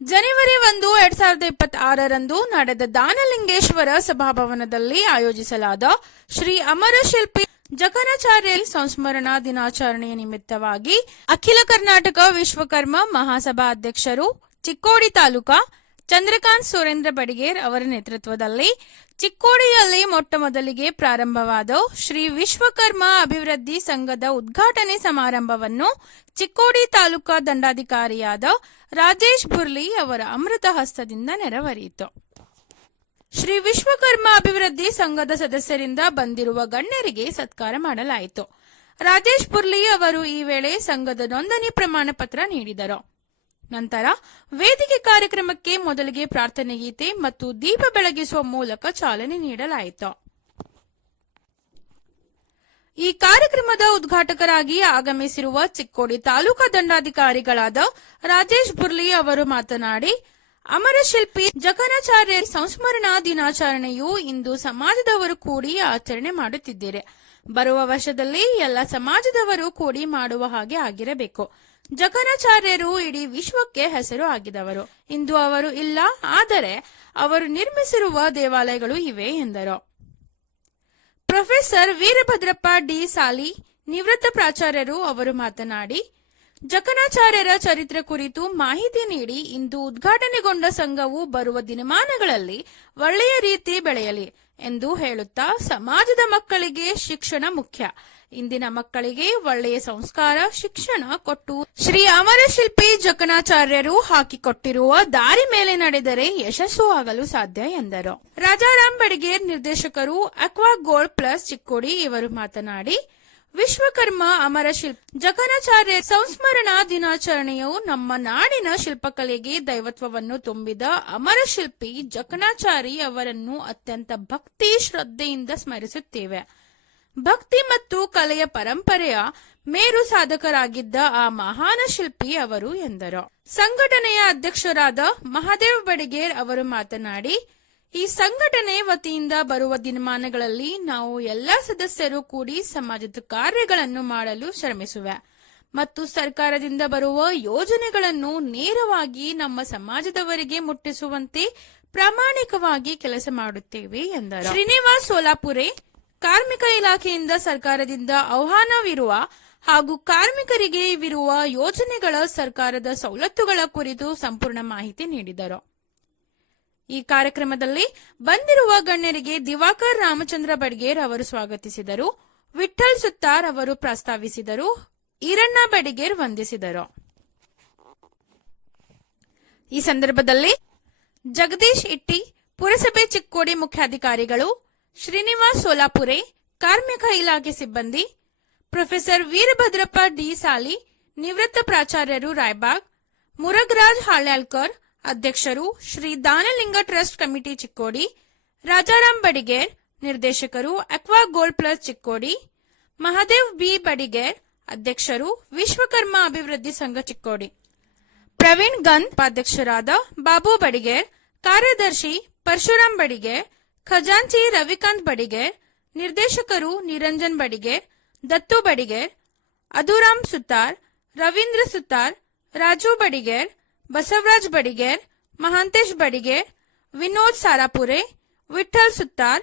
ಜನವರಿ 1, 2026ರಂದು ನಡೆದ ದಾನಲಿಂಗೇಶ್ವರ ಸಭಾಭವನದಲ್ಲಿ ಆಯೋಜಿಸಲಾದ ಶ್ರೀ ಅಮರಶಿಲ್ಪಿ ಜಕಣಾಚಾರ್ಯ ಸಂಸ್ಮರಣಾ ದಿನಾಚರಣೆಯ ನಿಮಿತ್ತವಾಗಿ ಅಖಿಲ ಕರ್ನಾಟಕ ವಿಶ್ವಕರ್ಮ ಮಹಾಸಭಾ ಅಧ್ಯಕ್ಷರು ಚಿಕ್ಕೋಡಿ ತಾಲೂಕಾ ಚಂದ್ರಕಾಂತ್ ಸುರೇಂದ್ರ ಬಡಿಗೇರ್ ಅವರ ನೇತೃತ್ವದಲ್ಲಿ ಚಿಕ್ಕೋಡಿಯಲ್ಲಿ ಮೊಟ್ಟಮೊದಲಿಗೆ ಪ್ರಾರಂಭವಾದ ಶ್ರೀ ವಿಶ್ವಕರ್ಮ ಅಭಿವೃದ್ಧಿ ಸಂಘದ ಉದ್ಘಾಟನೆ ಸಮಾರಂಭವನ್ನು ಚಿಕ್ಕೋಡಿ ತಾಲೂಕಾ ದಂಡಾಧಿಕಾರಿಯಾದ ರಾಜೇಶ್ ಬುರ್ಲಿ ಅವರ ಅಮೃತ ಹಸ್ತದಿಂದ ನೆರವೇರಿತು. ಶ್ರೀ ವಿಶ್ವಕರ್ಮ ಅಭಿವೃದ್ಧಿ ಸಂಘದ ಸದಸ್ಯರಿಂದ ಬಂದಿರುವ ಗಣ್ಯರಿಗೆ ಸತ್ಕಾರ ಮಾಡಲಾಯಿತು. ರಾಜೇಶ್ ಬುರ್ಲಿ ಅವರು ಈ ವೇಳೆ ಸಂಘದ ನೋಂದಣಿ ಪ್ರಮಾಣ ಪತ್ರ ನೀಡಿದರು. ನಂತರ ವೇದಿಕೆ ಕಾರ್ಯಕ್ರಮಕ್ಕೆ ಮೊದಲಿಗೆ ಪ್ರಾರ್ಥನೆ ಗೀತೆ ಮತ್ತು ದೀಪ ಬೆಳಗಿಸುವ ಮೂಲಕ ಚಾಲನೆ ನೀಡಲಾಯಿತು. ಈ ಕಾರ್ಯಕ್ರಮದ ಉದ್ಘಾಟಕರಾಗಿ ಆಗಮಿಸಿರುವ ಚಿಕ್ಕೋಡಿ ತಾಲೂಕಾ ದಂಡಾಧಿಕಾರಿಗಳಾದ ರಾಜೇಶ್ ಬುರ್ಲಿ ಅವರು ಮಾತನಾಡಿ, ಅಮರಶಿಲ್ಪಿ ಜಕಣಾಚಾರ್ಯ ಸಂಸ್ಮರಣಾ ದಿನಾಚರಣೆಯು ಇಂದು ಸಮಾಜದವರು ಕೂಡಿ ಆಚರಣೆ ಮಾಡುತ್ತಿದ್ದೇವೆ. ಬರುವ ವರ್ಷದಲ್ಲಿ ಎಲ್ಲ ಸಮಾಜದವರು ಕೂಡಿ ಮಾಡುವ ಹಾಗೆ ಆಗಿರಬೇಕು. ಜಕಣಾಚಾರ್ಯರು ಇಡೀ ವಿಶ್ವಕ್ಕೆ ಹೆಸರು ಆಗಿದವರು. ಇಂದು ಅವರು ಇಲ್ಲ, ಆದರೆ ಅವರು ನಿರ್ಮಿಸಿರುವ ದೇವಾಲಯಗಳು ಇವೆ ಎಂದರು. ಪ್ರೊಫೆಸರ್ ವೀರಭದ್ರಪ್ಪ ಡಿ ಸಾಲಿ ನಿವೃತ್ತ ಪ್ರಾಚಾರ್ಯರು ಅವರು ಮಾತನಾಡಿ, ಜಕಣಾಚಾರ್ಯರ ಚರಿತ್ರೆ ಕುರಿತು ಮಾಹಿತಿ ನೀಡಿ ಇಂದು ಉದ್ಘಾಟನೆಗೊಂಡ ಸಂಘವು ಬರುವ ದಿನಮಾನಗಳಲ್ಲಿ ಒಳ್ಳೆಯ ರೀತಿ ಬೆಳೆಯಲಿ ಎಂದು ಹೇಳುತ್ತಾ, ಸಮಾಜದ ಮಕ್ಕಳಿಗೆ ಶಿಕ್ಷಣ ಮುಖ್ಯ. ಇಂದಿನ ಮಕ್ಕಳಿಗೆ ಒಳ್ಳೆಯ ಸಂಸ್ಕಾರ ಶಿಕ್ಷಣ ಕೊಟ್ಟು ಶ್ರೀ ಅಮರಶಿಲ್ಪಿ ಜಕಣಾಚಾರ್ಯರು ಹಾಕಿಕೊಟ್ಟಿರುವ ದಾರಿ ಮೇಲೆ ನಡೆದರೆ ಯಶಸ್ಸು ಆಗಲು ಸಾಧ್ಯ ಎಂದರು. ರಾಜಾರಾಮ್ ಬಡಿಗೇರ್ ನಿರ್ದೇಶಕರು ಅಕ್ವಾ ಗೋಲ್ಡ್ ಪ್ಲಸ್ ಚಿಕ್ಕೋಡಿ ಇವರು ಮಾತನಾಡಿ, ವಿಶ್ವಕರ್ಮ ಅಮರಶಿಲ್ಪಿ ಜಕಣಾಚಾರ್ಯ ಸಂಸ್ಮರಣಾ ದಿನಾಚರಣೆಯು ನಮ್ಮ ನಾಡಿನ ಶಿಲ್ಪಕಲೆಗೆ ದೈವತ್ವವನ್ನು ತುಂಬಿದ ಅಮರಶಿಲ್ಪಿ ಜಕಣಾಚಾರಿ ಅವರನ್ನು ಅತ್ಯಂತ ಭಕ್ತಿ ಶ್ರದ್ಧೆಯಿಂದ ಸ್ಮರಿಸುತ್ತೇವೆ. ಭಕ್ತಿ ಮತ್ತು ಕಲೆಯ ಪರಂಪರೆಯ ಮೇರು ಸಾಧಕರಾಗಿದ್ದ ಆ ಮಹಾನ ಶಿಲ್ಪಿ ಅವರು ಎಂದರು. ಸಂಘಟನೆಯ ಅಧ್ಯಕ್ಷರಾದ ಮಹಾದೇವ್ ಬಡಿಗೇರ್ ಅವರು ಮಾತನಾಡಿ, ಈ ಸಂಘಟನೆ ವತಿಯಿಂದ ಬರುವ ದಿನಮಾನಗಳಲ್ಲಿ ನಾವು ಎಲ್ಲ ಸದಸ್ಯರು ಕೂಡಿ ಸಮಾಜದ ಕಾರ್ಯಗಳನ್ನು ಮಾಡಲು ಶ್ರಮಿಸುವೆ ಮತ್ತು ಸರ್ಕಾರದಿಂದ ಬರುವ ಯೋಜನೆಗಳನ್ನು ನೇರವಾಗಿ ನಮ್ಮ ಸಮಾಜದವರಿಗೆ ಮುಟ್ಟಿಸುವಂತೆ ಪ್ರಾಮಾಣಿಕವಾಗಿ ಕೆಲಸ ಮಾಡುತ್ತೇವೆ ಎಂದರು. ಶ್ರೀನಿವಾಸ್ ಸೋಲಾಪುರೆ ಕಾರ್ಮಿಕ ಇಲಾಖೆಯಿಂದ ಸರ್ಕಾರದಿಂದ ಆಹ್ವಾನವಿರುವ ಹಾಗೂ ಕಾರ್ಮಿಕರಿಗೆ ಇರುವ ಯೋಜನೆಗಳ ಸರ್ಕಾರದ ಸವಲತ್ತುಗಳ ಕುರಿತು ಸಂಪೂರ್ಣ ಮಾಹಿತಿ ನೀಡಿದರು. ಈ ಕಾರ್ಯಕ್ರಮದಲ್ಲಿ ಬಂದಿರುವ ಗಣ್ಯರಿಗೆ ದಿವಾಕರ್ ರಾಮಚಂದ್ರ ಬಡಿಗೇರ್ ಅವರು ಸ್ವಾಗತಿಸಿದರು. ವಿಠ್ಠಲ್ ಸುತ್ತಾರ್ ಅವರು ಪ್ರಸ್ತಾವಿಸಿದರು. ಈರಣ್ಣ ಬಡಿಗೇರ್ ವಂದಿಸಿದರು. ಈ ಸಂದರ್ಭದಲ್ಲಿ ಜಗದೀಶ್ ಇಟ್ಟಿ ಪುರಸಭೆ ಚಿಕ್ಕೋಡಿ ಮುಖ್ಯಾಧಿಕಾರಿಗಳು, ಶ್ರೀನಿವಾಸ್ ಸೋಲಾಪುರೆ ಕಾರ್ಮಿಕ ಇಲಾಖೆ ಸಿಬ್ಬಂದಿ, ಪ್ರೊಫೆಸರ್ ವೀರಭದ್ರಪ್ಪ ಡಿ ಸಾಲಿ ನಿವೃತ್ತ ಪ್ರಾಚಾರ್ಯರು ರಾಯಬಾಗ್, ಮುರಗರಾಜ್ ಹಾಳ್ಯಾಳ್ಕರ್ ಅಧ್ಯಕ್ಷರು ಶ್ರೀ ದಾನಲಿಂಗ ಟ್ರಸ್ಟ್ ಕಮಿಟಿ ಚಿಕ್ಕೋಡಿ, ರಾಜಾರಾಮ್ ಬಡಿಗೇರ್ ನಿರ್ದೇಶಕರು aqua gold plus Chikkodi, Mahadev B Badiger ಅಧ್ಯಕ್ಷರು ವಿಶ್ವಕರ್ಮ ಅಭಿವೃದ್ಧಿ ಸಂಘ ಚಿಕ್ಕೋಡಿ, ಪ್ರವೀಣ್ ಗಂದ್ ಉಪಾಧ್ಯಕ್ಷರಾದ ಬಾಬು ಬಡಿಗೇರ್, ಕಾರ್ಯದರ್ಶಿ ಪರಶುರಾಮ್ ಬಡಿಗೇರ್, ಖಜಾಂಚಿ ರವಿಕಾಂತ್ ಬಡಿಗೇರ್, ನಿರ್ದೇಶಕರು ನಿರಂಜನ್ ಬಡಿಗೇರ್, ದತ್ತು ಬಡಿಗೇರ್, ಅದುರಾಮ್ ಸುತಾರ್, ರವೀಂದ್ರ ಸುತಾರ್, ರಾಜು ಬಡಿಗೇರ್, ಬಸವರಾಜ್ ಬಡಿಗೇರ್, ಮಹಾಂತೇಶ್ ಬಡಿಗೇರ್, ವಿನೋದ್ ಸಾರಾಪುರೆ, ವಿಠ್ಠಲ್ ಸುತ್ತಾರ್,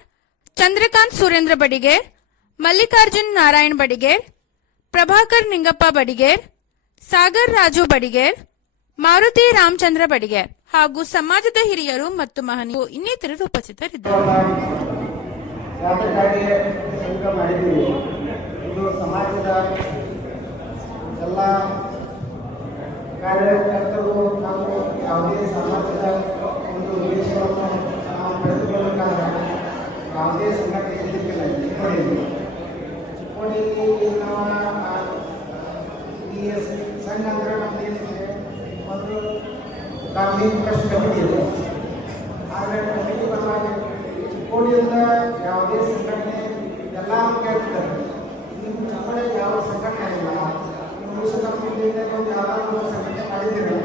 ಚಂದ್ರಕಾಂತ್ ಸುರೇಂದ್ರ ಬಡಿಗೇರ್, ಮಲ್ಲಿಕಾರ್ಜುನ್ ನಾರಾಯಣ್ ಬಡಿಗೇರ್, ಪ್ರಭಾಕರ್ ನಿಂಗಪ್ಪ ಬಡಿಗೇರ್, ಸಾಗರ್ ರಾಜು ಬಡಿಗೇರ್, ಮಾರುತಿ ರಾಮಚಂದ್ರ ಬಡಿಗೇರ್ ಹಾಗೂ ಸಮಾಜದ ಹಿರಿಯರು ಮತ್ತು ಮಹನೀಯರು ಇನ್ನಿತರರು ಉಪಸ್ಥಿತರಿದ್ದರು. ಸಮಾಜದ ಎಲ್ಲ ಕಾರ್ಯಕರ್ತರು ನಾವು ಯಾವುದೇ ಸಮಾಜದ ಒಂದು ಉದ್ದೇಶವನ್ನು ನಾವು ಪಡೆದುಕೊಳ್ಳಬೇಕಾದ್ರೆ ಯಾವುದೇ ಸಂಘಟನೆ ಇರಲಿಕ್ಕಿಲ್ಲ. ಚಿಕ್ಕೋಡಿಯಲ್ಲಿ ನಾವು ಈ ಸಂಘ ಅಂದರೆ ನಮ್ಮದೇನಿದೆ, ಒಂದು ಕಾರ್ಮಿಕ ಟ್ರಸ್ಟ್ ಕಮಿಟಿ ಇದೆ. ಆದರೆ ಕಮಿಟಿ ಬಂದಾಗ ಚಿಕ್ಕೋಡಿಯಿಂದ ಯಾವುದೇ ಸಂಘಟನೆ ಎಲ್ಲ ಕೇಳ್ತಾರೆ, ನೀವು ಚಪ್ಪಳೆ ಯಾವ ಸಂಘಟನೆ ಇಲ್ಲ, ನೀವು ವಿಶ್ವಕರ್ಮಿಯಿಂದ ಒಂದು ಯಾವ್ದಾದ್ರು ಸಂಘಟನೆ ಮಾಡಿದ್ದೀರಿ.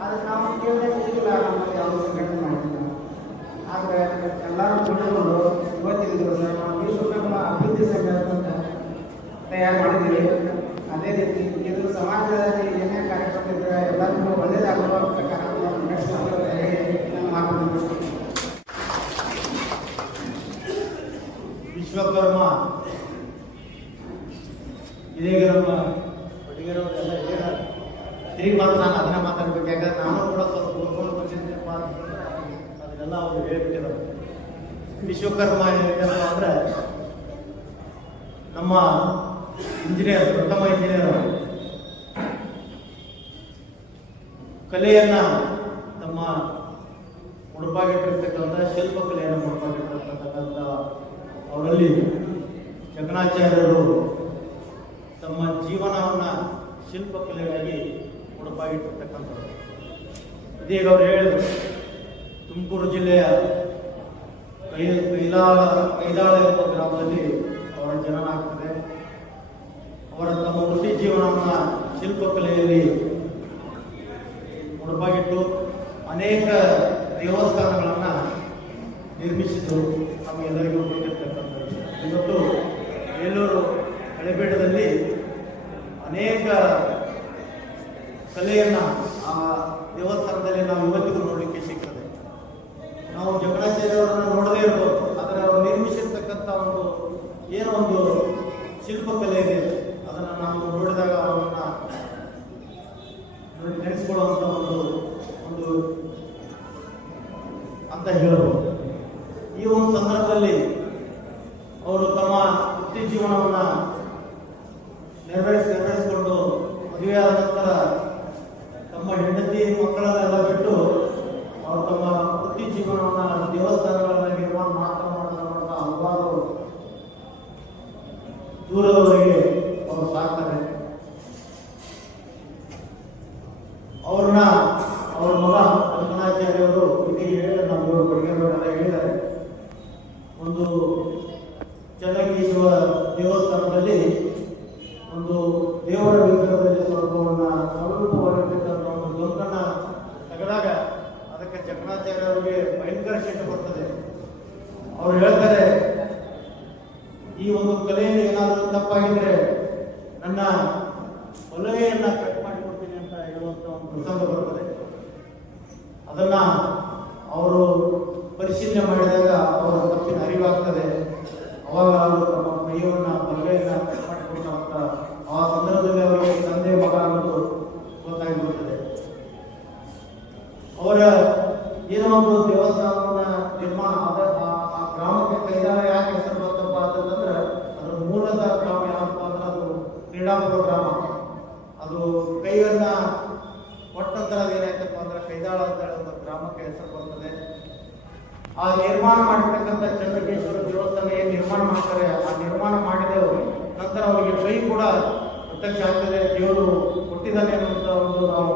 ಆದರೆ ನಾವು ಕೇಳಬೇಕಿಲ್ಲ, ನಮ್ಮಲ್ಲಿ ಯಾವ ಸಂಘಟನೆ ಮಾಡಿಲ್ಲ. ಆದರೆ ಎಲ್ಲರೂ ತಿಳ್ಕೊಂಡು ಇವತ್ತಿನ ದಿವಸ ನಾವು ವಿಶ್ವಕರ್ಮ ಅಭಿವೃದ್ಧಿ ಸಂಘ ಅಂತ ತಯಾರು ಮಾಡಿದ್ದೀವಿ. ಅದೇ ರೀತಿ ಇದು ಸಮಾಜದಲ್ಲಿ ಏನೇ ಕಾರ್ಯಕ್ರಮ ಇದ್ದರೆ ಎಲ್ಲರಿಗೂ ಒಳ್ಳೆಯದಾಗುವ ಪ್ರಕಾರ ನಮ್ಮ ಹುಡುಗಿಯರವರೆಲ್ಲ ಹೇಳಿದ್ದಾರೆ. ತಿರುಗಿ ಮಾತ್ರ ನಾನು ಅದನ್ನ ಮಾತಾಡ್ಬೇಕು, ಯಾಕಂದ್ರೆ ನಾನು ಕೂಡ ಸ್ವಲ್ಪ ಓದ್ಕೊಂಡು ಬಂದಿದ್ದೆಪ್ಪ ಅದನ್ನೆಲ್ಲ ಅವರು ಹೇಳ್ಬಿಟ್ಟಿದ್ದಾರೆ. ವಿಶ್ವಕರ್ಮ ಏನಪ್ಪ ಅಂದರೆ ನಮ್ಮ ಇಂಜಿನಿಯರ್, ಪ್ರಥಮ ಇಂಜಿನಿಯರ್ ಕಲೆಯನ್ನ ತಮ್ಮ ಮುಡುಪಾಗಿಟ್ಟಿರ್ತಕ್ಕಂಥ ಶಿಲ್ಪಕಲೆಯನ್ನು ಮುಡುಪಾಗಿಟ್ಟಿರ್ತಕ್ಕಂಥ ಅವರಲ್ಲಿ ಜಕಣಾಚಾರ್ಯರು ತಮ್ಮ ಜೀವನವನ್ನು ಶಿಲ್ಪಕಲೆಯಾಗಿ ಮುಡುಪಾಗಿಟ್ಟಿರ್ತಕ್ಕಂಥದ್ದು. ಇದೀಗ ಅವರು ಹೇಳಿದರು, ತುಮಕೂರು ಜಿಲ್ಲೆಯ ಕೈದಾಳ ಎಂಬ ಗ್ರಾಮದಲ್ಲಿ ಅವರ ಜನನ ಆಗ್ತದೆ. ಅವರ ತಮ್ಮ ವೃತ್ತಿ ಜೀವನವನ್ನು ಶಿಲ್ಪಕಲೆಯಲ್ಲಿ ಮುಡುಪಾಗಿಟ್ಟು ಅನೇಕ ದೇವಸ್ಥಾನಗಳನ್ನು ನಿರ್ಮಿಸಿದರು. ನಮಗೆಲ್ಲರಿಗೂ ಗೊತ್ತಿರ್ತಕ್ಕಂಥ ವಿಷಯ. ಇವತ್ತು ಬೇಲೂರು ಹಳೆಬೀಡದಲ್ಲಿ ಅನೇಕ ಕಲೆಯನ್ನು ಆ ದೇವಸ್ಥಾನದಲ್ಲಿ ನಾವು ಇವತ್ತಿಗೂ ನೋಡಲಿಕ್ಕೆ ಸಿಗ್ತದೆ. ನಾವು ಜಕಣಾಚಾರ್ಯವರನ್ನು ನೋಡದೇ ಇರ್ಬೋದು, ಆದರೆ ಅವರು ನಿರ್ಮಿಸಿರ್ತಕ್ಕಂಥ ಏನೋ ಒಂದು ಶಿಲ್ಪಕಲೆ ಇದೆ, ಅದನ್ನು ನಾವು ನೋಡಿದಾಗ ಅವರನ್ನು ನೆನೆಸ್ಕೊಳ್ಳುವಂಥ ಒಂದು ಅಂತ ಹೇಳ್ಬೋದು. ಈ ಒಂದು ಸಂದರ್ಭದಲ್ಲಿ ಅವರು ತಮ್ಮ ವೃತ್ತಿ ಜೀವನವನ್ನು ನೆರವೇರಿಸಿಕೊಂಡು ಮದುವೆಯಾದ ನಂತರ ತಮ್ಮ ಹೆಂಡತಿ ಮಕ್ಕಳನ್ನೆಲ್ಲ ಬಿಟ್ಟು ಅವರು ತಮ್ಮ ವೃತ್ತಿ ಜೀವನವನ್ನು ದೇವಸ್ಥಾನಗಳನ್ನು ನಿರ್ಮಾಣ ಮಾಡ್ತಾ ಹಲವಾರು ದೂರದವರೆಗೆ ಅವರು ಸಾಕ್ತಾರೆ. ಅವ್ರ ಮಗ ಜಕಣಾಚಾರ್ಯವರು ಇದೀಗ ಹೇಳಿದ ನಾವು ಹುಡುಗಿಯರೆಲ್ಲ ಹೇಳಿದ್ದಾರೆ. ಒಂದು ಚೆನ್ನಕೇಶವ ದೇವಸ್ಥಾನದಲ್ಲಿ ಒಂದು ದೇವರ ವಿಗ್ರಹದಲ್ಲಿ ಸ್ವಲ್ಪವಾಗಿರ್ತಕ್ಕಂಥ ಒಂದು ದೊಂಕನ್ನು ತೆಗೆದಾಗ ಅದಕ್ಕೆ ಜಕಣಾಚಾರ್ಯ ಅವರಿಗೆ ಭಯಂಕರ ಸಿಟ್ಟು ಬರ್ತದೆ. ಅವ್ರು ಹೇಳ್ತಾರೆ, ಈ ಒಂದು ಕಲೆಯಲ್ಲಿ ಏನಾದರೂ ತಪ್ಪಾಗಿದ್ರೆ ನನ್ನ ಹೊಲಗೆಯನ್ನು ಕಟ್ ಮಾಡಿಕೊಡ್ತೀನಿ ಅಂತ ಹೇಳುವಂಥ ಒಂದು ಪ್ರಸಂಗ ಬರ್ತದೆ. ಅದನ್ನ ಅವರು ಪರಿಶೀಲನೆ ಮಾಡಿದಾಗ ಅವರ ತಪ್ಪಿನ ಅರಿವಾಗ್ತದೆ. ಅವಾಗ ಅವರು ತಮ್ಮ ಕೈಯನ್ನ ಹೊಲಗೆಯನ್ನು ಕಟ್ ಮಾಡಿಕೊಡ್ತಾರಂತ ಆ ಸಂದರ್ಭದಲ್ಲಿ ಅವರಿಗೆ ತಂದೆ ಮಗ ಅನ್ನೋದು ಗೊತ್ತಾಗಿಬಿಡುತ್ತದೆ. ಅವರ ಏನೋ ಒಂದು ದೇವಸ್ಥಾನವನ್ನ ನಿರ್ಮಾಣ ಆ ಗ್ರಾಮಕ್ಕೆ ಕೈದಾರ ಯಾಕೆ ಹೆಸರು ಬರ್ತಪ್ಪ ಅಂತಂದ್ರೆ ಅದರ ಮೂಲದ ಗ್ರಾಮ ಯಾವಪ್ಪ ಅಂದ್ರೆ ಅದು ಕ್ರೀಡಾಪುರ ಗ್ರಾಮ. ಅದು ಕೈಯನ್ನ ಕೊಟ್ಟಂತರ ಏನಾಯ್ತಪ್ಪ ಅಂದ್ರೆ ಕೈದಾಳ ಅಂತ ಹೇಳಿ ಒಂದು ಗ್ರಾಮಕ್ಕೆ ಹೆಸರು ಬರ್ತದೆ. ಆ ನಿರ್ಮಾಣ ಮಾಡಿರ್ತಕ್ಕಂಥ ಚಂದ್ರಕೇಶ್ವರ ದೇವಸ್ಥಾನ ಏನು ನಿರ್ಮಾಣ ಮಾಡ್ತಾರೆ, ಆ ನಿರ್ಮಾಣ ಮಾಡಿದವರು ನಂತರ ಅವರಿಗೆ ಕೈ ಕೂಡ ಪ್ರತ್ಯಕ್ಷ ಆಗ್ತದೆ, ದೇವರು ಕೊಟ್ಟಿದ್ದಾನೆ ಅನ್ನುವಂಥ ಒಂದು ನಾವು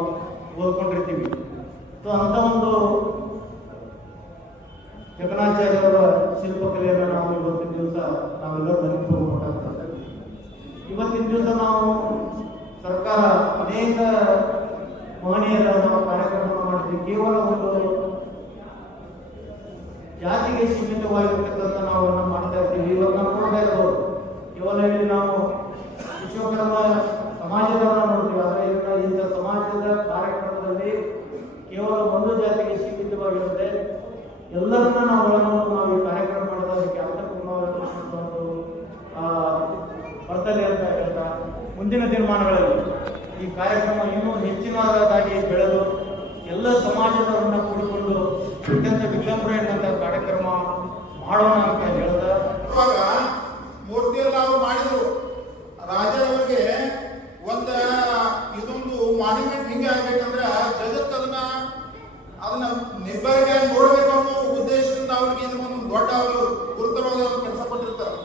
ಓದ್ಕೊಂಡಿರ್ತೀವಿ. ಸೊ ಅಂತ ಒಂದು ಜಕಣಾಚಾರ್ಯವರ ಶಿಲ್ಪಕಲೆಯನ್ನು ನಾವು ಇವತ್ತಿನ ದಿವಸ ನಾವೆಲ್ಲರೂ ನೆನಪಿಸಬೇಕಾಗ್ತದೆ. ಇವತ್ತಿನ ದಿವಸ ನಾವು ಸರ್ಕಾರ ಅನೇಕ ಮಹನೀಯರ ನಾವು ಕಾರ್ಯಕ್ರಮವನ್ನು ಮಾಡ್ತೀವಿ. ಕೇವಲ ಒಂದು ಜಾತಿಗೆ ಸೀಮಿತವಾಗಿರ್ತಕ್ಕಂಥ ನಾವು ಮಾಡ್ತಾ ಇರ್ತೀವಿ. ಇವಾಗ ನಾವು ನೋಡ್ತಾ ಇರ್ಬೋದು, ಕೇವಲ ಇಲ್ಲಿ ನಾವು ವಿಶ್ವಕರ್ಮ ಸಮಾಜದವನ್ನ ನೋಡ್ತೀವಿ, ಆದರೆ ಇಂಥ ಸಮಾಜದ ಕಾರ್ಯಕ್ರಮದಲ್ಲಿ ಕೇವಲ ಒಂದು ಜಾತಿಗೆ ಸೀಮಿತವಾಗಿರುತ್ತೆ. ಎಲ್ಲರನ್ನ ನಾವು ನಾವು ಈ ಕಾರ್ಯಕ್ರಮ ಮಾಡೋದಕ್ಕೆ ಅರ್ಥಪೂರ್ಣವಾಗಿರ್ತಕ್ಕಂಥ ಬರ್ತದೆ ಅಂತ ಹೇಳ್ತಾ ಮುಂದಿನ ದಿನಮಾನಗಳಲ್ಲಿ ಈ ಕಾರ್ಯಕ್ರಮ ಇನ್ನೂ ಹೆಚ್ಚಿನದಾಗಿ ಬೆಳೆದು ಎಲ್ಲ ಸಮಾಜದವರನ್ನ ಕೂಡಿಕೊಂಡು ಅತ್ಯಂತ ವಿಜೃಂಭಣೆಯಿಂದ ಕಾರ್ಯಕ್ರಮ ಮಾಡೋಣ ಅಂತ ಹೇಳ್ದ. ಇವಾಗ ಮೂರ್ತಿಯೆಲ್ಲ ಅವರು ಮಾಡಿದ್ರು. ರಾಜರವರಿಗೆ ಇದೊಂದು ಮಾನ್ಯುಮೆಂಟ್ ಹಿಂಗೆ ಆಗ್ಬೇಕಂದ್ರೆ ಜಗತ್ತು ಅದನ್ನ ನಿರ್ಭಯಗೆ ನೋಡ್ಬೇಕು ಅನ್ನೋ ಉದ್ದೇಶದಿಂದ ಅವ್ರಿಗೆ ಇದ್ರ ಒಂದು ದೊಡ್ಡ ಗುರುತರವಾದ ಕೆಲಸ ಕೊಟ್ಟಿರ್ತಾರೆ.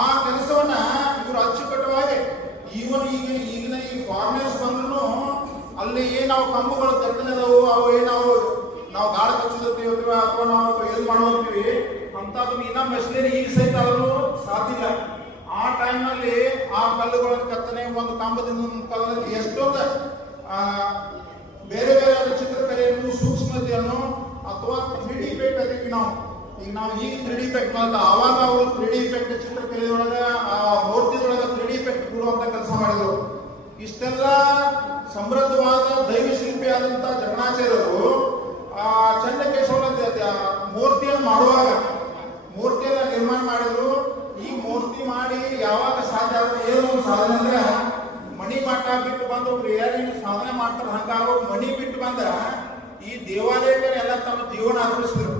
ಆ ಕೆಲಸವನ್ನ ಇವರು ಅಚ್ಚುಕಟ್ಟವಾಗಿ ಈಗಿನ ಈ ಫಾರ್ಮರ್ಸ್ ಬಂದ್ರು ಅಲ್ಲಿ ನಾವು ಕಂಬಗಳು ತಟ್ಟನೆದವು, ಅವು ನಾವು ಗಾಳ ಕಚ್ಚಿರ್ತೀವಿ ಅಥವಾ ನಾವು ಇದು ಮಾಡೋತೀವಿ ಅಂತದನ್ನು ಇನ್ನ ಮೆಷಿನರಿ ಈಗ ಸಹಿತ ಅದನ್ನು ಸಾಧ್ಯ ಇಲ್ಲ. ಆ ಟೈಮ್ನಲ್ಲಿ ಆ ಕಲ್ಲುಗಳನ್ನು ಕತ್ತನೆ ಒಂದು ಕಂಬದಿಂದ ಕಲ್ಲಲ್ಲಿ ಎಷ್ಟೊಂದು ಬೇರೆ ಬೇರೆ ಚಿತ್ರಕಲೆಯನ್ನು ಸೂಕ್ಷ್ಮತೆಯನ್ನು ಅಥವಾ 3D ಇಫೆಕ್ಟ್ ಅದಕ್ಕೆ ನಾವು ಈಗ 3D ಇಫೆಕ್ಟ್ ಮಾಡ್ತಾ ಅವಾಗ ಅವರು 3D ಇಫೆಕ್ಟ್ ಚಿತ್ರಕಲೆಯೊಳಗ ಆ ಮೂರ್ತಿದೊಳಗ 3D ಇಫೆಕ್ಟ್ ಕೊಡುವಂತ ಕೆಲಸ ಮಾಡಿದ್ರು. ಇಷ್ಟೆಲ್ಲ ಸಮೃದ್ಧವಾದ ದೈವ ಶಿಲ್ಪಿ ಆದಂತ ಜಕಣಾಚಾರ್ಯರು ಆ ಚಂದ್ರಕೇಶವನ ಮೂರ್ತಿಯನ್ನು ಮಾಡುವಾಗ ಮೂರ್ತಿಯನ್ನ ನಿರ್ಮಾಣ ಮಾಡಿದ್ರು. ಈ ಮೂರ್ತಿ ಮಾಡಿ ಯಾವಾಗ ಸಾಧ್ಯ ಆಗುತ್ತೆ, ಏನೋ ಒಂದು ಸಾಧನೆ ಅಂದ್ರೆ ಹಂಗ ಅವ್ರು ಮನಿ ಬಿಟ್ಟು ಬಂದ ಈ ದೇವಾಲಯಕ್ಕೆ ಎಲ್ಲ ತಮ್ಮ ಜೀವನ ಅರ್ಪಿಸಿದ್ರು.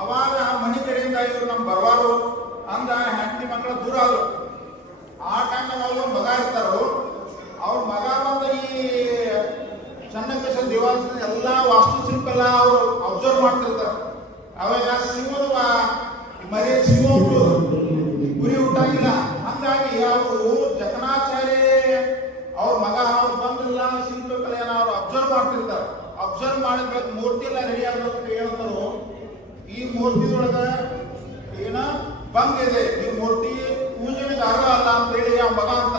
ಅವಾಗ ಮನಿ ಕಡೆಯಿಂದ ಇವ್ರು ನಮ್ ಬರವಾರು ಅಂದ ಹೆಂಡತಿ ಮಕ್ಕಳ ದೂರ ಆದ್ರು. ಆ ಟೈಮ್ನಾಗ ಅವ್ರ ಮಗ ಇರ್ತಾರೋ, ಅವ್ರ ಮಗ ಬಂದ ಈ ಚನ್ನಕೇಶ್ವರ ದೇವಾಲಯದ ಎಲ್ಲಾ ವಾಸ್ತುಶಿಲ್ಪ ಎಲ್ಲ ಅವ್ರು ಅಬ್ಸರ್ವ್ ಮಾಡ್ತಿರ್ತಾರೆ. ಅವಾಗ ಸಿಂಹದ ಮರಿ ಸಿಂಹ ಗುರಿ ಹುಟ್ಟಾಗಿಲ್ಲ. ಹಂಗಾಗಿ ಅವರು ಜಕಣಾಚಾರ್ಯ ಅವ್ರ ಮಗ ಅವ್ರು ಬಂದಿಲ್ಲ ಶಿಲ್ಪಕಲೆಯನ್ನ ಅವ್ರು ಅಬ್ಸರ್ವ್ ಮಾಡ್ತಿರ್ತಾರೆ. ಅಬ್ಸರ್ವ್ ಮಾಡಿದ ಮೂರ್ತಿ ಎಲ್ಲ ರೆಡಿ ಆಗೋದಕ್ಕೆ ಹೇಳ್ತಾರೋ, ಈ ಮೂರ್ತಿದೊಳಗ ಏನ ಬಂದ್ ಇದೆ, ಈ ಮೂರ್ತಿ ಪೂಜೆಗೆ ಅರ್ಹ ಅಲ್ಲ ಅಂತೇಳಿ ಆ ಮಗ ಅಂತ.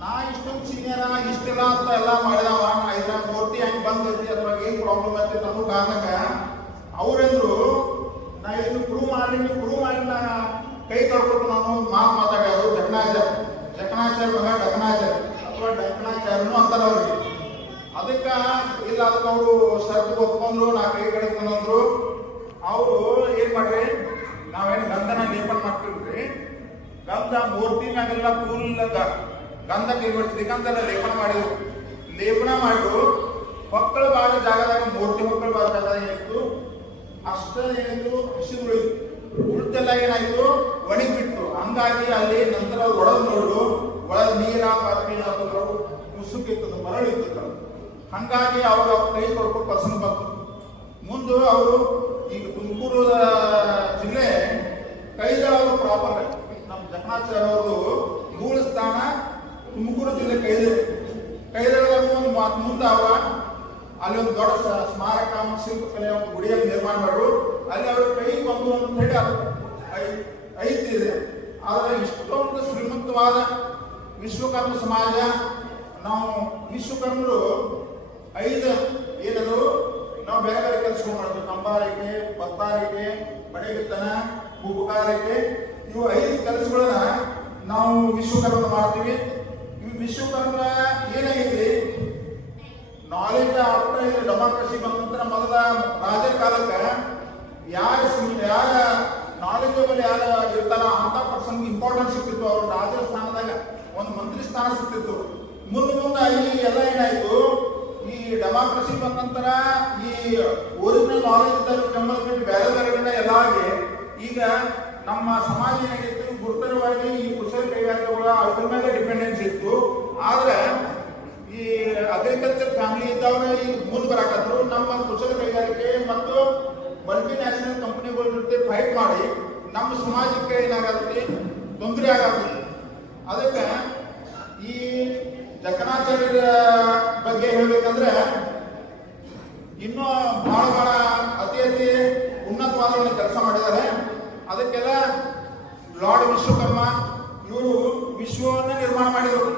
ನಾ ಇಷ್ಟೊಂದು ಸೀನಿಯರ ಇಷ್ಟೆಲ್ಲ ಅಂತ ಎಲ್ಲ ಮಾಡಿದವ, ಇದ್ರ ಮೂರ್ತಿ ಹೆಂಗ್ ಬಂದೈತಿ ಅದ್ರಾಗ ಏನ್ ಪ್ರಾಬ್ಲಮ್ ಐತಿ ಅನ್ನೋ ಕಾರಣಕ್ಕ ಅವ್ರೇಂದ್ರು ನಾ ಇನ್ನು ಪ್ರೂವ್ ಮಾಡಿ ನಾ ಕೈ ಕಳ್ಕೊಟ್ಟು ನಾನು ಮಾತಾಡ್ಯಾರು. ಜಕಣಾಚಾರ್ಯ ಮಗ ಡಕಣಾಚಾರ್ಯ ಅಥವಾ ಡಕಣಾಚಾರ್ಯನು ಅಂತಾರ ಅವ್ರಿಗೆ. ಅದಕ್ಕ ಇಲ್ಲ ಅದಕ್ಕೆ ಅವರು ಶರ್ತ್ ಒಪ್ಕೊಂಡ್ರು, ನಾ ಕೈ ಕಡಿತಂದ್ರು. ಅವರು ಏನ್ ಮಾಡ್ರಿ, ನಾವೇನು ಗಂಧನ ಲೇಪನ ಮಾಡ್ತಿರ್ರಿ, ಗಂಧ ಮೂರ್ತಿ ಮ್ಯಾಗೆಲ್ಲ ಫುಲ್ ಗಂಧ ಕೈ ಬಿಡ್ತಿದ್ವಿ, ಗಂಧೆಲ್ಲ ಲೇಪನ ಮಾಡಿದ್ರು. ಲೇಪನ ಮಾಡಿದ್ರು ಮಕ್ಕಳ ಬಾಳ ಜಾಗದಾಗ ಮೂರ್ತಿ ಮಕ್ಕಳ ಬಾಳ ಜಾಗದಾಗ ಏನಿತ್ತು ಅಷ್ಟ ಏನಿತ್ತು ಹಸಿರು ಉಳಿದು ಉಳಿದೆಲ್ಲ ಏನಾಯ್ತು ಒಣಗಿ ಬಿಟ್ಟು. ಹಂಗಾಗಿ ಅಲ್ಲಿ ನಂತರ ಒಳಗ್ ನೋಡು ಒಳಗ್ ನೀರ ಕಾಫಿ ಮುಸುಕಿತ್ತು, ಮರಳಿತ್ತು. ಹಂಗಾಗಿ ಅವ್ರು ಕೈ ಕೊಡ್ಕೊಂಡು ಪರ್ಸನ್ ಬಂತು. ಮುಂದೆ ಅವರು ಈಗ ತುಮಕೂರು ಜಿಲ್ಲೆ ಕೈದಳ ಅವರು ಪ್ರಾಪರ್ ನಮ್ಮ ಜಕಣಾಚಾರ್ಯ ಅವ್ರದ್ದು ಮೂಲ ಸ್ಥಾನ ತುಮಕೂರು ಜಿಲ್ಲೆ ಕೈದಳದಾಗ ಒಂದು ಮಾತು ಮುಂದೆ ಅವ ಅಲ್ಲಿ ಒಂದು ದೊಡ್ಡ ಸ್ಮಾರಕ ಶಿಲ್ಪಕಲೆ ಒಂದು ಗುಡಿಯನ್ನು ನಿರ್ಮಾಣ ಮಾಡು. ಅಲ್ಲಿ ಅವ್ರ ಕೈ ಬಂದು ಅಂತ ಹೇಳಿ ಅದು ಐತಿದೆ. ಆದರೆ ಇಷ್ಟೊಂದು ಶ್ರೀಮಂತವಾದ ವಿಶ್ವಕರ್ಮ ಸಮಾಜ, ನಾವು ವಿಶ್ವಕರ್ಮರು 5 ಏನದು ನಾವು ಬೇರೆ ಬೇರೆ ಕೆಲಸಗಳು ಮಾಡ್ತೀವಿ. ಕಂಬಾರಿಕೆ, ಬತ್ತಾರಿಕೆ, ಬಡೆಗಿತ್ತನ, ಹೂಗಾರಿಕೆ, ಇವು 5 ಕೆಲಸಗಳನ್ನ ನಾವು ವಿಶ್ವಕರ್ಮ ಮಾಡ್ತೀವಿ. ಇವು ವಿಶ್ವಕರ್ಮ ಏನಾಗೈತಿ, ನಾಲೆಜ್ ಆಗ್ತಾ ಇದೆ. ಡೆಮಾಕ್ರಸಿ ಬಂದ ನಂತರ ಮೊದಲ ರಾಜರ ಕಾಲಕ್ಕೆ ಯಾರ ನಾಲೆಜಬಲ್ ಯಾರು ಇರ್ತಾರ ಅಂತ ಪರ್ಸನ್ಗೆ ಇಂಪಾರ್ಟೆನ್ಸ್ ಸಿಗ್ತಿತ್ತು. ಅವ್ರ ರಾಜರ ಸ್ಥಾನದಾಗ ಒಂದು ಮಂತ್ರಿ ಸ್ಥಾನ ಸಿಗ್ತಿತ್ತು. ಮುಂದೆ ಈ ಎಲ್ಲ ಏನಾಯ್ತು, ಈ ಡೆಮಾಕ್ರಸಿ ಬಂದ ನಂತರ ಈ ಒರಿಜಿನಲ್ ನಾಲೆಜ್ ಇದ್ದಾಗ ಡೆವಲಪ್ಮೆಂಟ್ ಬೇರೆ ಬೇರೆ ಎಲ್ಲ ಆಗಿ ಈಗ ನಮ್ಮ ಸಮಾಜ ಏನಾಗಿತ್ತು, ಗುರುತರವಾಗಿ ಈ ಕುಶಲ ಕೈಗಾರಿಕೆಗಳ ಅದ್ರ ಮೇಲೆ ಡಿಪೆಂಡೆನ್ಸ್ ಇತ್ತು. ಆದ್ರೆ ಈ ಅಗ್ರಿಕಲ್ಚರ್ ಫ್ಯಾಮಿಲಿ ಇದ್ದವ್ರ ಈಗ ಮುಂದೆ ಬರಾಕತ್ರು. ನಮ್ಮ ಕುಶಲ ಕೈಗಾರಿಕೆ ಮತ್ತು ಮಲ್ಟಿ ನ್ಯಾಷನಲ್ ಕಂಪನಿಗಳ ಜೊತೆ ಫೈಟ್ ಮಾಡಿ ನಮ್ಮ ಸಮಾಜಕ್ಕೆ ಏನಾಗತ್ತೆ, ತೊಂದರೆ ಆಗತ್ತೆ. ಅದಕ್ಕೆ ಈ ಜಕಣಾಚಾರ್ಯರ ಬಗ್ಗೆ ಹೇಳ್ಬೇಕಂದ್ರೆ ಇನ್ನೂ ಬಹಳ ಅತಿ ಉನ್ನತವಾದ ಒಂದು ಕೆಲಸ ಮಾಡಿದ್ದಾರೆ. ಅದಕ್ಕೆಲ್ಲ ಲಾರ್ಡ್ ವಿಶ್ವಕರ್ಮ ಇವರು ವಿಶ್ವವನ್ನ ನಿರ್ಮಾಣ ಮಾಡಿದರು.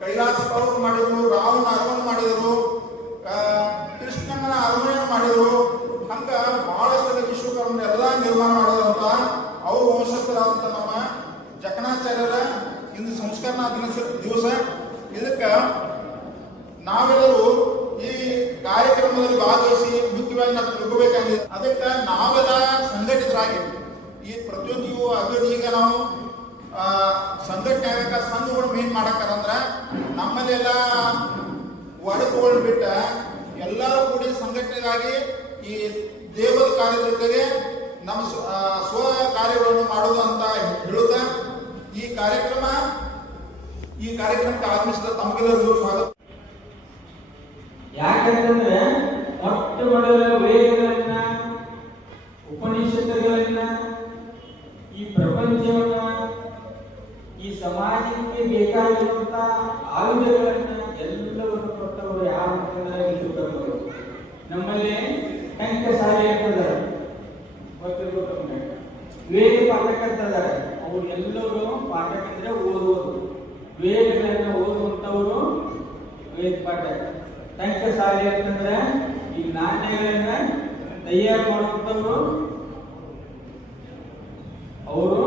ಕೈಲಾಸ ಪರ್ವತ ಮಾಡಿದರು, ರಾವಣ ಅರವನ್ನು ಮಾಡಿದರು, ಕೃಷ್ಣನ ಅರಮನೆಯನ್ನು ಮಾಡಿದರು. ಹಂಗ ಬಹಳಷ್ಟು ವಿಶ್ವಕರ್ಮ ಎಲ್ಲ ನಿರ್ಮಾಣ ಮಾಡಿದಂತ ಅವರು ವಂಶಸ್ಥರಾದಂತ ನಮ್ಮ ಜಕಣಾಚಾರ್ಯರ ಇಂದು ಸಂಸ್ಕರಣಾ ದಿವಸ. ಇದಕ್ಕೆ ನಾವೆಲ್ಲರೂ ಈ ಕಾರ್ಯಕ್ರಮದಲ್ಲಿ ಭಾಗವಹಿಸಿ ಮುಖ್ಯವಾಗಿ ನಾವು ತಿಳ್ಕೋಬೇಕಾಗಿದೆ. ಅದಕ್ಕೆ ನಾವೆಲ್ಲ ಸಂಘಟಿತರಾಗಿ ಈ ಪ್ರತಿಯೊಂದು ಅಭಿವೃದ್ಧಿ ಈಗ ನಾವು ಸಂಘಟನೆ ಆಗಕ ಸಂಘಗಳು ಮೇನ್ ಮಾಡಕ್ಕಂದ್ರ ನಮ್ಮಲ್ಲೆಲ್ಲ ಒಡಕುಗಳು ಬಿಟ್ಟ ಎಲ್ಲರೂ ಕೂಡಿ ಸಂಘಟನೆಗಾಗಿ ಈ ದೇವರ ಕಾರ್ಯದ ಜೊತೆಗೆ ನಮ್ಮ ಸ್ವ ಕಾರ್ಯಗಳನ್ನು ಮಾಡುವುದು ಅಂತ ಹೇಳುತ್ತಾ ಈ ಕಾರ್ಯಕ್ರಮಕ್ಕೆ ಆಗಮಿಸಿದ ತಮಗೆಲ್ಲರಿಗೂ ಸ್ವಾಗತ. ಯಾಕಂತಂದ್ರೆ ಮೊಟ್ಟ ಮೊದಲ ವೇದಗಳನ್ನ, ಉಪನಿಷತ್ತುಗಳನ್ನ, ಈ ಪ್ರಪಂಚವನ್ನ, ಈ ಸಮಾಜಕ್ಕೆ ಬೇಕಾಗಿರುವಂತ ಆಯುಧಗಳನ್ನ ಎಲ್ಲವನ್ನು ಕೊಟ್ಟವರು ಯಾರು ಅಂತಂದ್ರೆ ವಿಶ್ವಕರ್ಮರು. ನಮ್ಮಲ್ಲಿ ಟಂಕಸಾಲಿ ಅಂತಂದಾರೆ, ಗೊತ್ತಿರ್ಬೇಕು, ವೇದ ಪಾಠಕಂತಿದ್ದಾರೆ. ಅವ್ರು ಎಲ್ಲರೂ ಪಾಠಕಂದ್ರೆ ಓದುವುದು, ವೇದಗಳನ್ನ ಓದುವಂತವರು ವೇದ ಪಾಠಕ. ಟಂಕಸಾಲಿ ಅಂತಂದ್ರೆ ಈ ನಾಣ್ಯಗಳನ್ನ ತಯಾರು ಮಾಡುವಂತವರು ಅವರು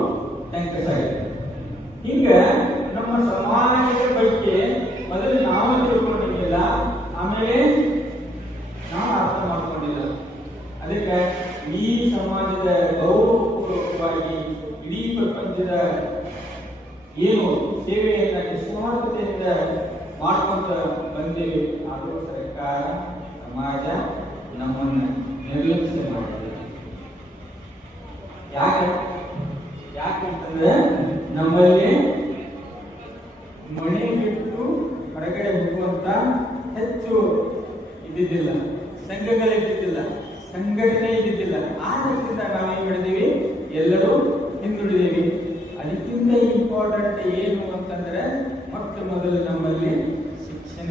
ಟಂಕಸಾಲಿ. ಹಿಂಗ ನಮ್ಮ ಸಮಾಜದ ಬಗ್ಗೆ ಮೊದಲು ನಾವು ತಿಳ್ಕೊಂಡಿಲ್ಲ, ಆಮೇಲೆ ನಾವು ಅರ್ಥ ಮಾಡ್ಕೊಂಡಿಲ್ಲ. ಅದಕ್ಕೆ ಈ ಸಮಾಜದ ಗೌರವಪೂರ್ವಕವಾಗಿ ಇಡೀ ಪ್ರಪಂಚದ ಏನು ಸೇವೆಯನ್ನ ನಿಸ್ವಾರ್ಥತೆಯಿಂದ ಮಾಡ್ಕೊಂತ ಬಂದೀವಿ. ಆದರೂ ಸರ್ಕಾರ ಸಮಾಜ ನಮ್ಮನ್ನು ನಿರ್ಲಕ್ಷ್ಯ ಮಾಡಿದೆ. ಯಾಕಂತಂದ್ರೆ ನಮ್ಮಲ್ಲಿ ಮನೆ ಬಿಟ್ಟು ಹೊರಗಡೆ ಹೋಗುವಂತ ಹೆಚ್ಚು ಇದ್ದಿದ್ದಿಲ್ಲ, ಸಂಘಗಳಿದ್ದಿದ್ದಿಲ್ಲ, ಸಂಘಟನೆ ಇದ್ದಿದ್ದಿಲ್ಲ. ಆ ರೀತಿಯಿಂದ ನಾವೇನ್ ಮಾಡಿದೀವಿ, ಎಲ್ಲರೂ ಹಿಂದುಳಿದೀವಿ. ಅದಕ್ಕಿಂತ ಇಂಪಾರ್ಟೆಂಟ್ ಏನು ಅಂತಂದ್ರೆ ಮೊಟ್ಟ ಮೊದಲು ನಮ್ಮಲ್ಲಿ ಶಿಕ್ಷಣ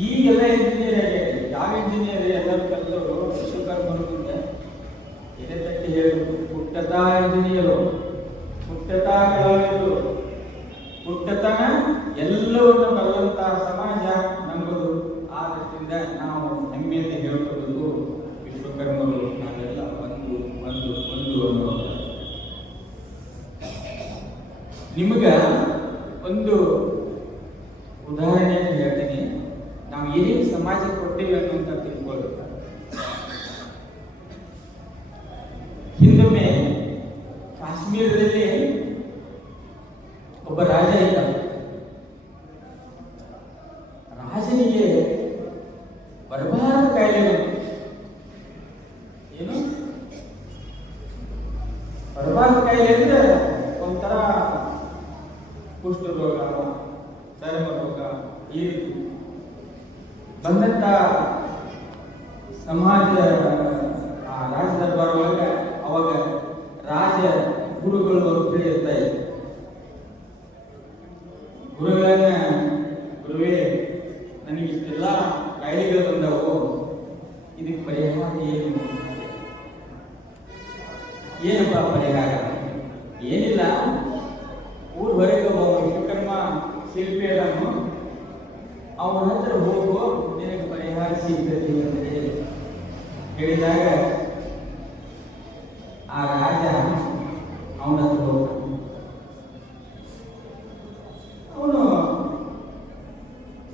ಈಗೆಲ್ಲ ಇಂಜಿನಿಯರ್ ಆಗೈತೆ. ಯಾವ ಇಂಜಿನಿಯರ್ ಎಲ್ಲರೂ ಕಲಿತವರು ವಿಶ್ವಕರ್ಮರು ಮುಂದೆ ಎದೆ ತಟ್ಟಿ ಹೇಳಬೇಕು, ಪುಟ್ಟತಾ ಇಂಜಿನಿಯರು, ಪುಟ್ಟತಾ ಕಲಾವಿದರು, ಪುಟ್ಟತನ ಎಲ್ಲವನ್ನು ಬರುವಂತಹ ಸಮಾಜ ನಮ್ಮದು. ಆ ದೃಷ್ಟಿಯಿಂದ ನಾವು ಹೆಮ್ಮೆಯಿಂದ ಹೇಳ್ಕೊಳ್ಳೋದು ವಿಶ್ವಕರ್ಮರು ನಾವೆಲ್ಲ ಒಂದು ಒಂದು ಒಂದು ಅನ್ನುವಂಥ. ನಿಮಗ ಒಂದು ಉದಾಹರಣೆ ಹೇಳ್ತೀನಿ. ನಾವು ಏನೇನು ಸಮಾಜ ಕೊಟ್ಟಿವಿ ಅನ್ನುವಂತ ತಿಳ್ಕೊಳ್ಬೇಕು. ಹಿಂದೊಮ್ಮೆ ಕಾಶ್ಮೀರದಲ್ಲಿ ಒಬ್ಬ ರಾಜ ಇದ್ದ. ರಾಜನಿಗೆ ಬರಬಾರದ ಕಾಯಿಲೆ ಬಂತು. ಏನು ಬರಬಾರದ ಕಾಯಿಲೆ ಅಂದ್ರೆ ಒಂಥರ ಕುಷ್ಠ ರೋಗ, ಚರ್ಮ ರೋಗ, ಈ ರೀತಿ ಬಂದಂತ ಸಮಾಜ ರಾಜ ದರ್ಬಾರ್ ಒಳಗೆ ಅವಾಗ ರಾಜ ಗುರುಗಳು ಒಬ್ಬರು ಇರ್ತಾ ಇದ್ರು. ಗುರುಗಳನ್ನ, ಗುರುವೇ ನನಗೆ ಇಷ್ಟೆಲ್ಲ ಕಾಯಿಲೆಗಳು ಬಂದವು, ಇದಕ್ಕೆ ಪರಿಹಾರ ಏನು? ಏನಪ್ಪ ಪರಿಹಾರ? ಏನಿಲ್ಲ, ಊರ್ ಹೊರಗೆ ಒಬ್ಬ ವಿಶ್ವಕರ್ಮ ಶಿಲ್ಪಿ ಅದನ್ನು, ಅವನ ಹತ್ರ ಹೋಗು, ನಿನಗೆ ಪರಿಹಾರ ಸಿಗ್ತದೆ ಅಂತ ಹೇಳಿದಾಗ ಆ ರಾಜ ಅವನ ಹತ್ರ ಹೋಗ. ಅವನು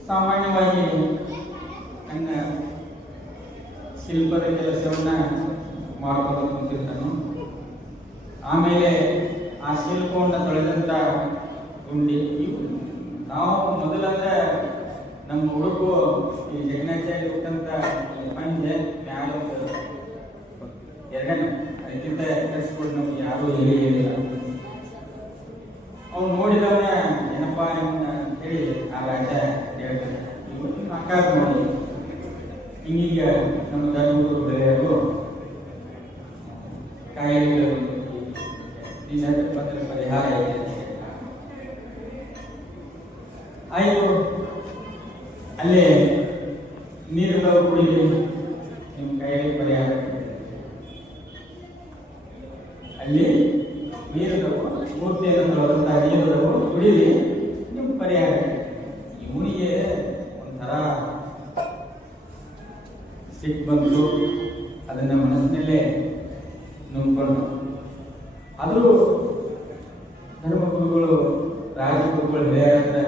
ಸಾಮಾನ್ಯವಾಗಿ ನನ್ನ ಶಿಲ್ಪದ ಕೆಲಸವನ್ನ ಮಾಡ್ಕೊಂಡು ಕುಂತಿರ್ತಾನು. ಆಮೇಲೆ ಆ ಶಿಲ್ಪವನ್ನು ತೊಳೆದಂತ ಗುಂಡಿ, ನಾವು ಮೊದಲಂದ್ರೆ ನಮ್ಮ ಹುಡುಗು ಈ ಜಗನ್ನಾಚಾರ್ಯ ಕೊಟ್ಟಂತ ಪಂಜೆ ಮ್ಯಾಲ ಎರಡನೇ ಅದಕ್ಕಿಂತ ಕಳಿಸ್ಬಿಟ್ಟು ನಮ್ಗೆ ಯಾರೂ ಹೇಳಿಲ್ಲ. ಅವ್ನು ನೋಡಿದವನ ಏನಪ್ಪ ಅಂತ ಹೇಳಿ ಆ ರಾಜ ಹೇಳ್ತಾನೆ, ಇವತ್ತು ಅಕ್ಕ ನೋಡಿ ಹಿಂಗೀಗ ನಮ್ಮ ಧರ್ಮಗುರು ಬೆಳೆಯೋರು ಕಾಯಿಲೆಗಳು ನಿನ್ನ ಬಂದ್ರೆ ಪರಿಹಾರ ಇದೆ. ಆಯ್ತು, ಅಲ್ಲೇ ನೀರು ಕುಡಿಲಿ, ನಿಮ್ಮ ಕಾಯಿಲೆ ಪರಿಹಾರ. ಅಲ್ಲಿ ನೀರು ಮೂರ್ತಿಯನ್ನು ನೀರು ಕುಡಿಲಿ, ನಿಮ್ಮ ಪರಿಹಾರ. ಇವನಿಗೆ ಒಂಥರ ಸಿಟ್ಟು ಬಂತು, ಅದನ್ನ ಮನಸ್ಸಿನಲ್ಲೇ ನುಂಗ್ಕೊಂಡು. ಆದರೂ ಧರ್ಮಗುರುಗಳು, ರಾಜಗುರುಗಳು ಹೇಳ್ಯಾರ,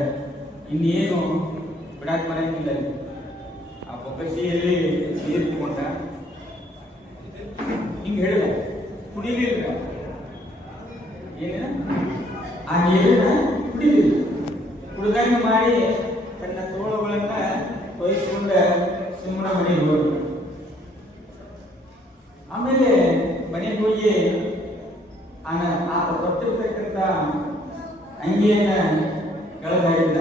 ಇನ್ನೇನು ಬಿಡಾಕ್ ಬರಂಗಿಲ್ಲ. ಆ ಬೊಕ್ಕಸಿಯಲ್ಲಿ ನೀರು ತಗೊಂಡ ಹಿಂಗೆ ಹೇಳಿದ, ಕುಡಿಲಿಲ್ಲ. ಏನ ಆ ನೀರನ್ನ ಕುಡಿಲಿಲ್ಲ. ಕುಡಿದಂಗ ಮಾಡಿ ತನ್ನ ತೋಳುಗಳನ್ನ ತೊಯ್ಸ್ಕೊಂಡ ಸುಮ್ಮನೆ ಮನೆಗೆ ಹೋದ. ಆಮೇಲೆ ಮನೆಗೆ ಹೋಗಿ ಆ ತೊಟ್ಟಿರ್ತಕ್ಕಂಥ ಅಂಗಿಯನ್ನ ಕೆಳಗೆ ಹಾಕಿದ.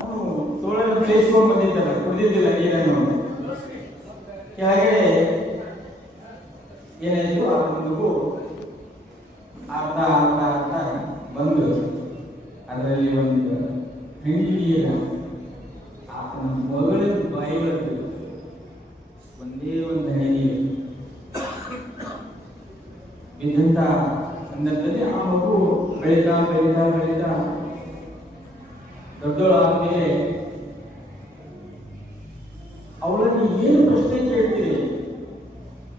ಅವನು ತೋಳನ್ನು ಬೇಯಿಸ್ಕೊಂಡು ಬಂದಿದ್ದಲ್ಲ, ಕುಡಿದಿದ್ದಿಲ್ಲ ನೀರನ್ನು. ಕೆಳಗಡೆ ಏನಾಯ್ತು, ಆ ಮಗು ಅರ್ಧ ಅರ್ಧ ಅರ್ಧ ಬಂದು ಅದರಲ್ಲಿ ಒಂದು ಹಣ್ಣಿ ನೀರು ಆತನ ಮಗಳ ಬಾಯಿ ಬರ್ತದೆ. ಒಂದೇ ಒಂದು ಹನಿ ನೀರು ಬಿದ್ದಂತ ಸಂದರ್ಭದಲ್ಲಿ ಆ ಮಗು ಬೆಳೀತಾ ಬೆಳೀತಾ ಬೆಳೀತಾ ದೊಡ್ಡವಳಾದ್ಮೇಲೆ ಅವಳನ್ನು ಏನು ಪ್ರಶ್ನೆ ಕೇಳ್ತೀರಿ,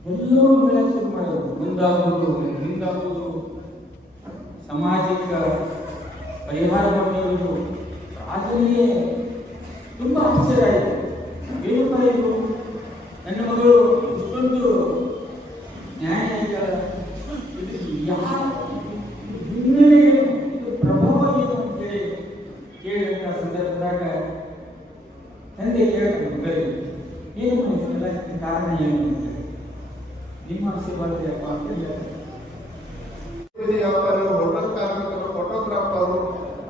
ಎಲ್ಲರೂ ಹೇಳಕ್ ಶುರು ಮಾಡೋದು. ಮುಂದಾಗುವುದು, ಹಿಂದಾಗುವುದು, ಸಮಾಜಕ್ಕೆ ಪರಿಹಾರ ಮಾಡುವುದು. ರಾಜನಿಗೆ ತುಂಬಾ ಆಶ್ಚರ್ಯ ಆಯಿತು. ಏನಪ್ಪ ಇದು, ನನ್ನ ಮಗಳು ಇಷ್ಟೊಂದು ನ್ಯಾಯ ಯಾರು ತಂದೆ ಕೇಳ್ತಾರೆ ಬೆಳಿಗ್ಗೆ ಏನು ಮಾಡಿಸಿಲ್ಲ ಕಾರಣ ಏನು ಅಂತ ನಿಮ್ಮ ಆಶೀರ್ವಾದಪ್ಪ ಅಂತ ಹೇಳ್ತಾರೆ. ವ್ಯಾಪಾರರು, ಹೋಟೆಲ್ ಕಾರ್ಮಿಕರು, ಫೋಟೋಗ್ರಾಫರು,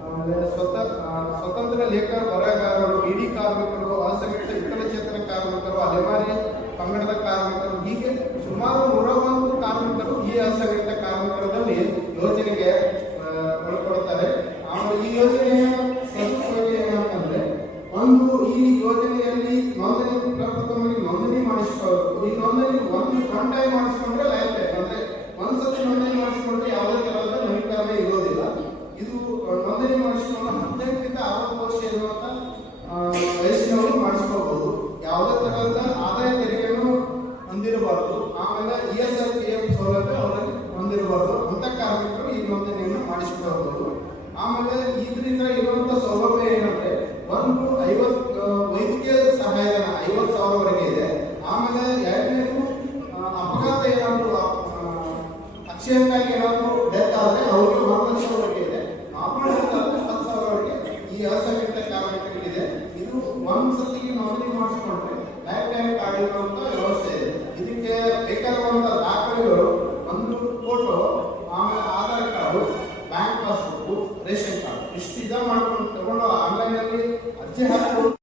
ಆಮೇಲೆ ಸ್ವತಂತ್ರ ಲೇಖ ಬರಹಗಾರರು, ಬೀಡಿ ಕಾರ್ಮಿಕರು, ಅಸಂಘಟಿತ ವಿಕಲಚೇತನ ಕಾರ್ಮಿಕರು, ಅಲೆಮಾರಿ ಪಂಗಡದ ಕಾರ್ಮಿಕರು, ಹೀಗೆ ಸುಮಾರು 101 ಕಾರ್ಮಿಕರು ಈ ಅಸಂಘಟಿತ ಕಾರ್ಮಿಕರಲ್ಲಿ ಯೋಜನೆಗೆ ಒಳಪಡುತ್ತಾರೆ. ಆಮೇಲೆ ಈ ಯೋಜನೆಯ ಸದುಪಯೋಗ ಏನಂತಂದ್ರೆ, ಒಂದು ಈ ಯೋಜನೆಯಲ್ಲಿ ಪ್ರಪ್ರಥಮವಾಗಿ ನೋಂದಣಿ ಮಾಡಿಸ್ಕೋಬೇಕು. ಈ ನೋಂದಣಿ ಒನ್ ಟೈಮ್ ಮಾಡಿಸ್ಕೊಂಡ್ರೆ ಲೈಫ್ ಟೈಮ್, ಅಂದ್ರೆ ಒಂದ್ಸತಿ ನೋಂದಣಿ ಮಾಡಿಸ್ಕೊಂಡ್ರೆ ಯಾವುದೇ ತರಹದ ನವೀಕರಣ ಇರೋದಿಲ್ಲ. ಇದು ನೋಂದಣಿ ಮಾಡಿಸ್ಕೊಂಡು 18ರಿಂದ 60 ವರ್ಷ ಇರುವಂತ ವಯಸ್ಸಿನವರು ಮಾಡಿಸ್ಕೋಬಹುದು. ಯಾವುದೇ ತರಹದ ಆದಾಯ ತೆರಿಗೆಯನ್ನು ಹೊಂದಿರಬಾರ್ದು. ಆಮೇಲೆ ESIPF ಸೌಲಭ್ಯ ಅವರಲ್ಲಿ ಹೊಂದಿರಬಾರ್ದು. ಅಂತ ಕಾರ್ಮಿಕರು ಈ ನೋಂದಣಿಯನ್ನು ಮಾಡಿಸಿಕೊಳ್ಳಬಹುದು. ಆಮೇಲೆ ಇದರಿಂದ ಇರುವಂತ ಸೌಲಭ್ಯ ಏನಂದ್ರೆ, ಒಂದು 50 ವೈದ್ಯಕೀಯ ಸಹಾಯಧನ 50,000ವರೆಗೆ ಇದೆ. ಆಮೇಲೆ ಎರಡನೇದು ಅಪಘಾತ ಏನಾದ್ರು ಆಕ್ಸಿಡೆಂಟ್ ಆಗಿ ಏನಾದ್ರು ಡೆತ್ ಆದ್ರೆ ಅವ್ರಿಗೆ 1 ಲಕ್ಷವರೆಗೆ ಇದೆ. ನಾರ್ಮಲ್ ಡೆತ್ ಆದ್ರೆ 10,000ವರೆಗೆ ಈ ಅಸಂಘಟಿತ ಕಾರ್ಮಿಕರಿಗಿದೆ. ಇದು ಒಂದ್ಸತಿಗೆ ನೋಂದಣಿ ಮಾಡಿಸ್ಕೊಂಡ್ರೆ ಲೈಫ್ ಟೈಮ್ ಕಾರ್ಡ್ ಇರುವಂತ